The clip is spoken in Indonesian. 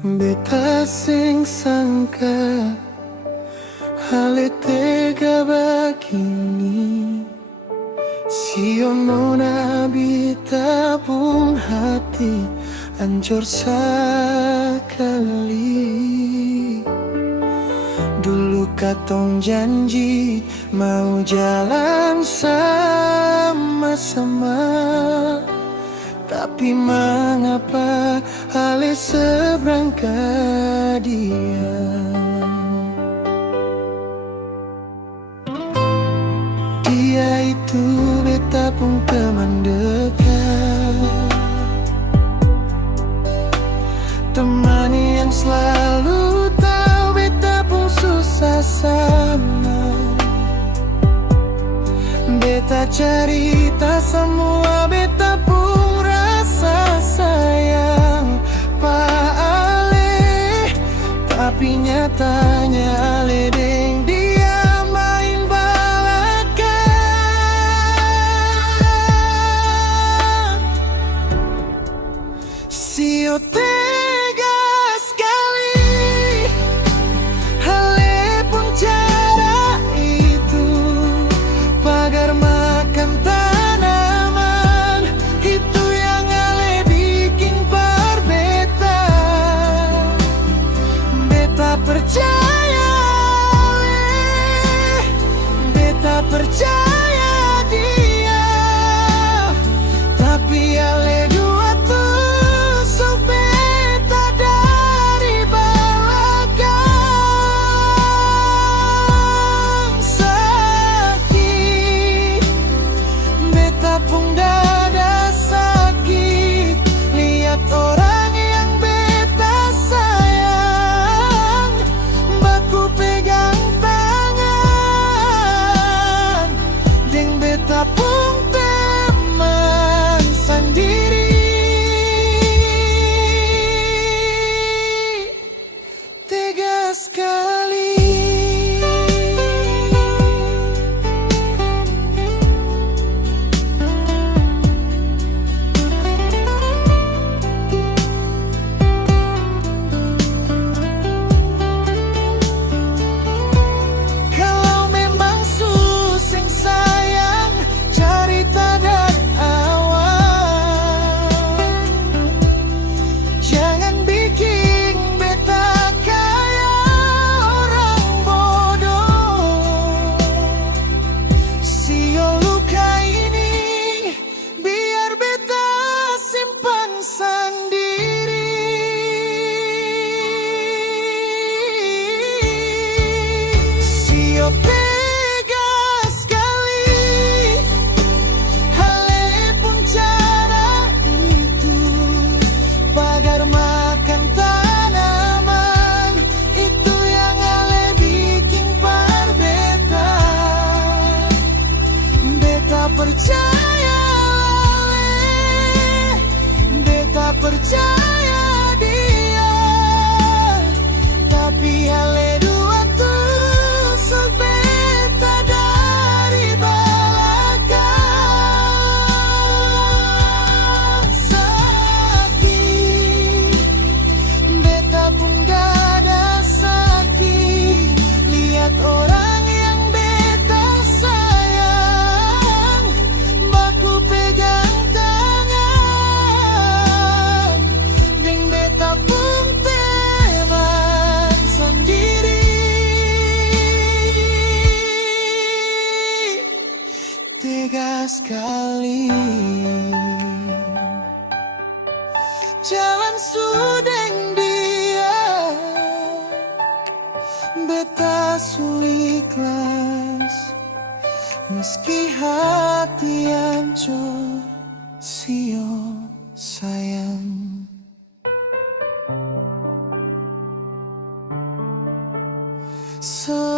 Beta sing sangka hal tega begini. Sio nona bita pun hati hancur sekali. Dulu katong janji mau jalan sama-sama, tapi mengapa hal seberangkat dia. Dia itu beta pun teman dekat, teman yang selalu tahu beta pun susah sama. Beta cerita semua, beta pun rasa sayang Pak Ale, tapi nyatanya Ale deng dia main balaka. Sio tega sekali, Ale pun cara itu pagar makan tanaman, itu yang Ale bikin par beta. Beta percaya Ale, beta percaya dia, tapi Ale dua tusuk beta dari belakang. Sakit, beta pun dada sakit, lihat orang yang beta sayang baku pegang tangan, deng beta pun teman sendiri. Tega sekali. Kalau memang suseng sayang, cerita dari awal. Jangan bikin beta kayak orang bodoh. Sio luka ini biar beta simpan sendiri. Sio tega sekali, Ale pun cara itu pagar makan tanaman, itu yang Ale bikin par beta. Beta percaya Ale, beta percaya dia, tapi Ale dua tusuk beta dari belakang. Sakit, beta pun dada sakit, lihat orang yang beta sayang baku pegang tangan, deng beta pun teman sendiri. Tega sekali. Jalan sudeng dia, beta sulit ikhlas, meski hati hancur. Sio sayang, selalu